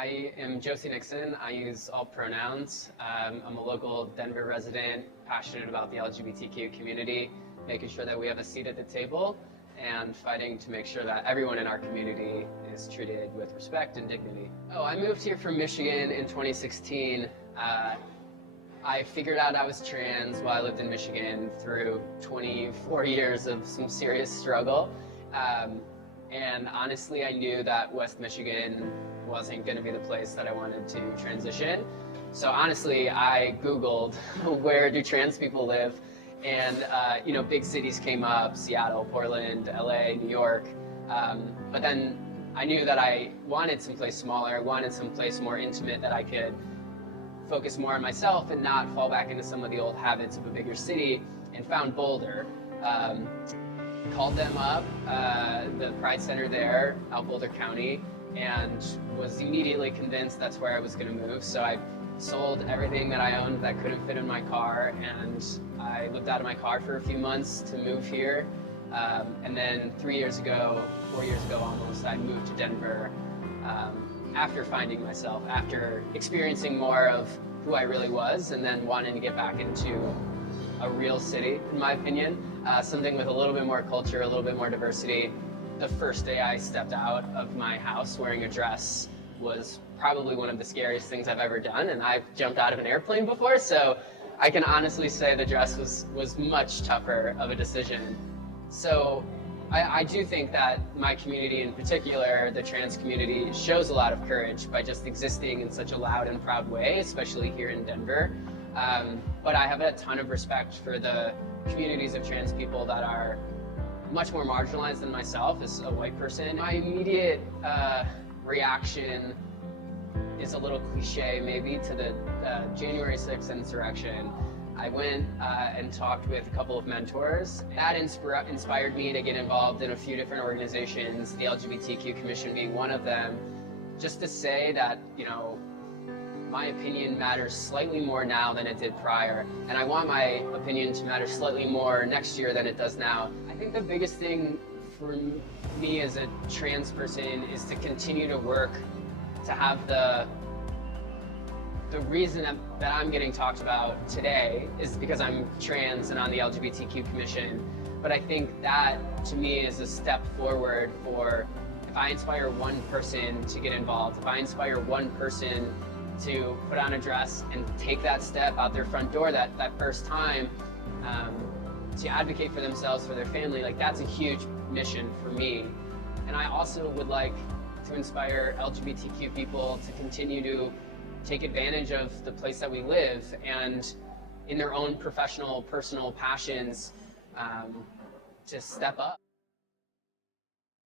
I am Josie Nixon. I use all pronouns. I'm a local Denver resident, passionate about the LGBTQ community, making sure that we have a seat at the table, and fighting to make sure that everyone in our community is treated with respect and dignity. I moved here from Michigan in 2016. I figured out I was trans while I lived in Michigan through 24 years of some serious struggle. And honestly, I knew that West Michigan wasn't going to be the place that I wanted to transition. So honestly, I Googled where do trans people live, and big cities came up: Seattle, Portland, LA, New York. But then I knew that I wanted someplace smaller. I wanted someplace more intimate that I could focus more on myself and not fall back into some of the old habits of a bigger city, and found Boulder. Called them up, the Pride Center there, out Boulder County, and was immediately convinced that's where I was going to move. So I sold everything that I owned that couldn't fit in my car, and I lived out of my car for a few months to move here. And then 4 years ago almost, I moved to Denver after finding myself, after experiencing more of who I really was, and then wanting to get back into a real city, in my opinion, something with a little bit more culture, a little bit more diversity. The first day I stepped out of my house wearing a dress was probably one of the scariest things I've ever done, and I've jumped out of an airplane before, so I can honestly say the dress was much tougher of a decision. So I do think that my community in particular, the trans community, shows a lot of courage by just existing in such a loud and proud way, especially here in Denver. But I have a ton of respect for the communities of trans people that are much more marginalized than myself as a white person. My immediate reaction is a little cliche maybe to the January 6th insurrection. I went and talked with a couple of mentors. That inspired me to get involved in a few different organizations, the LGBTQ Commission being one of them, just to say that, my opinion matters slightly more now than it did prior, and I want my opinion to matter slightly more next year than it does now. I think the biggest thing for me as a trans person is to continue to work to have the reason that I'm getting talked about today is because I'm trans and on the LGBTQ Commission. But I think that, to me, is a step forward for if I inspire one person to get involved, if I inspire one person to put on a dress and take that step out their front door that first time, to advocate for themselves, for their family, like that's a huge mission for me. And I also would like to inspire LGBTQ people to continue to take advantage of the place that we live and in their own professional, personal passions, to step up.